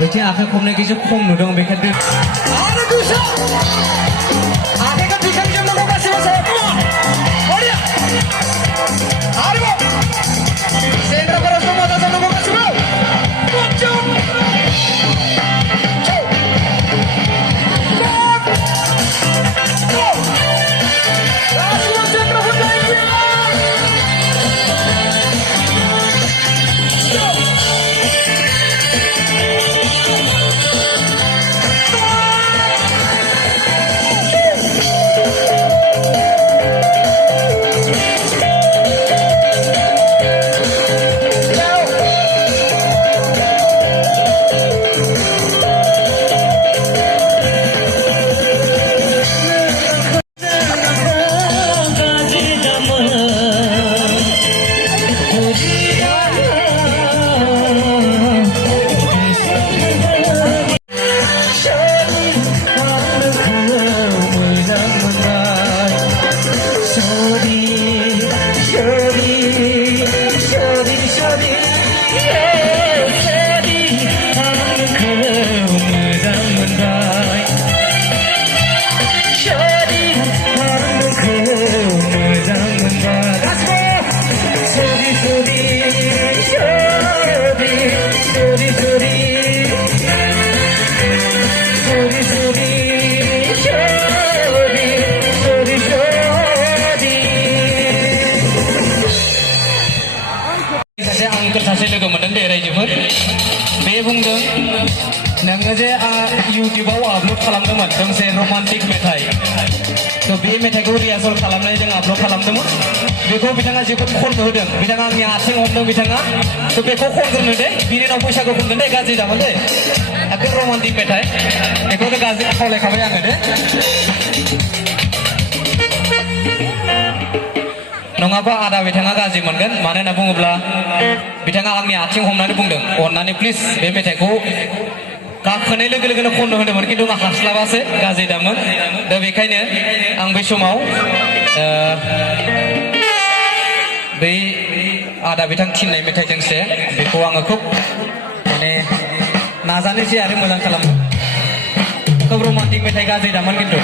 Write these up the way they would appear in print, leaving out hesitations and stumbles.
Jadi akhir komnek itu kom nudang bekan deh. Ada bisa. Ada kan bisa dia mau kasih saya. Oh dia. Ada. Sendra beras semua datang mau kasih bro. Macam. सोमखोर सासे लोगो मोनदों दे रायजोफोर बे बुंदों नोङो जे इउटिउबाव upload खालामदोंमोन दोंसे romantic मेथाइ तो बे मेथाइखौ रिहार्सेल खालामनाय जों आपल'ड खालामदोंमोन बेखौ बिथाङा जोबोद खननो होदों बिथाङा आंनि आथिं हमदों बिथाङा तो बेखौ खनग्रोनो दे बिनि उनाव बैसागु खनगोन दे गाज्रि दामोन दे एकदम रमान्टिक मेथाइ बेखौनो गाज्रि खावलायखाबाय आङो दे नङाबा आदा बिथाङा गाज्रि मोनगोन मानो होनना बुङोब्ला बिथाङा आंनि आथिं हमनानै बुंदों अननानै प्लिज बे मेथाइखौ गाखोनाय लोगो लोगोनो खननो होदोंमोन खिन्थु आं हास्लाबासो गाज्रि दामोन दा बेखायनो आं बै समाव बै आदा बिथां थिननाय मेथाइ दोंसे बेखौ आङो खुब माने नाजानोसै आरो मोजां खालामनो खोब रमान्टिक मेथाइ गाज्रि दामोन खिन्थु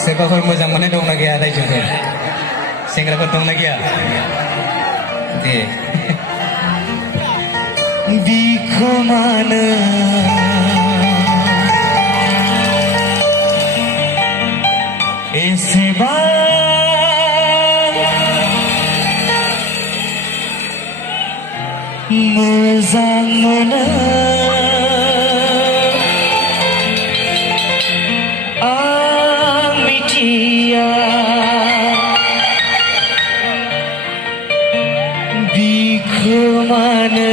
सोरबाफोर मोजां मोननाय दंना गैया रायजोफोर सेंग्राफोर दंना गैया दे बिखुमानो एसेबां मोजां मोनो बिखुमानो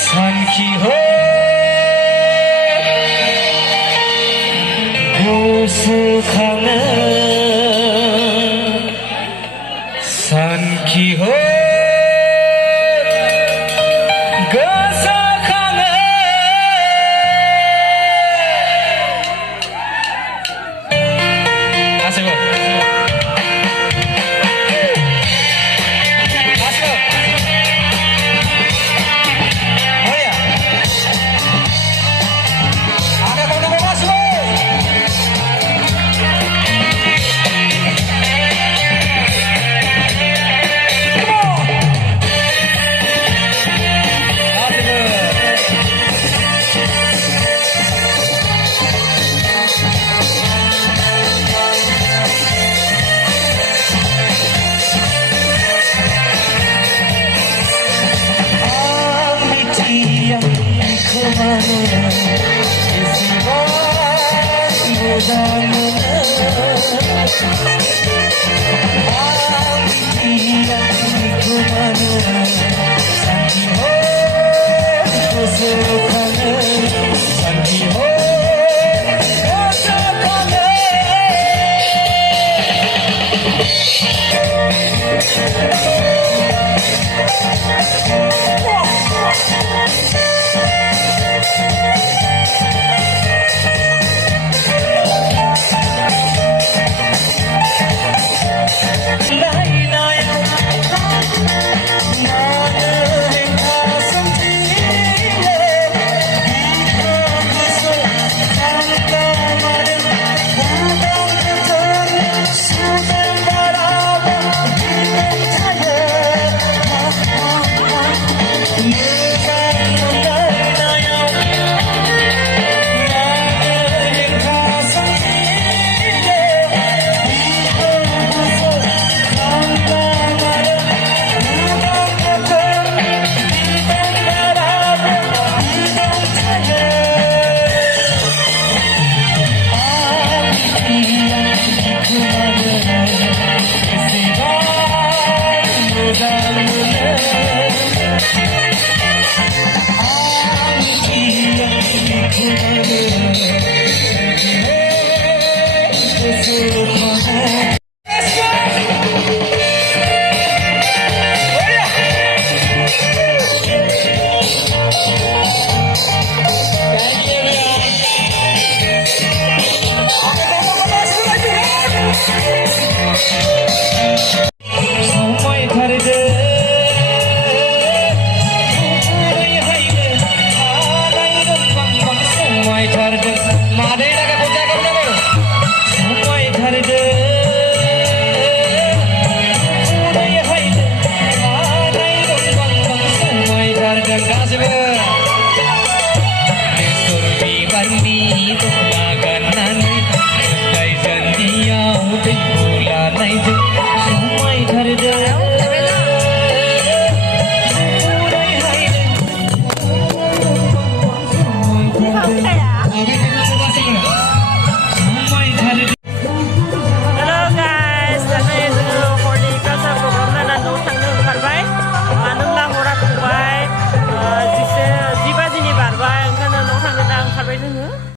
सानखि हो गोसोखाङो सानखि हो गोसोखाङो गासैबो गिदिर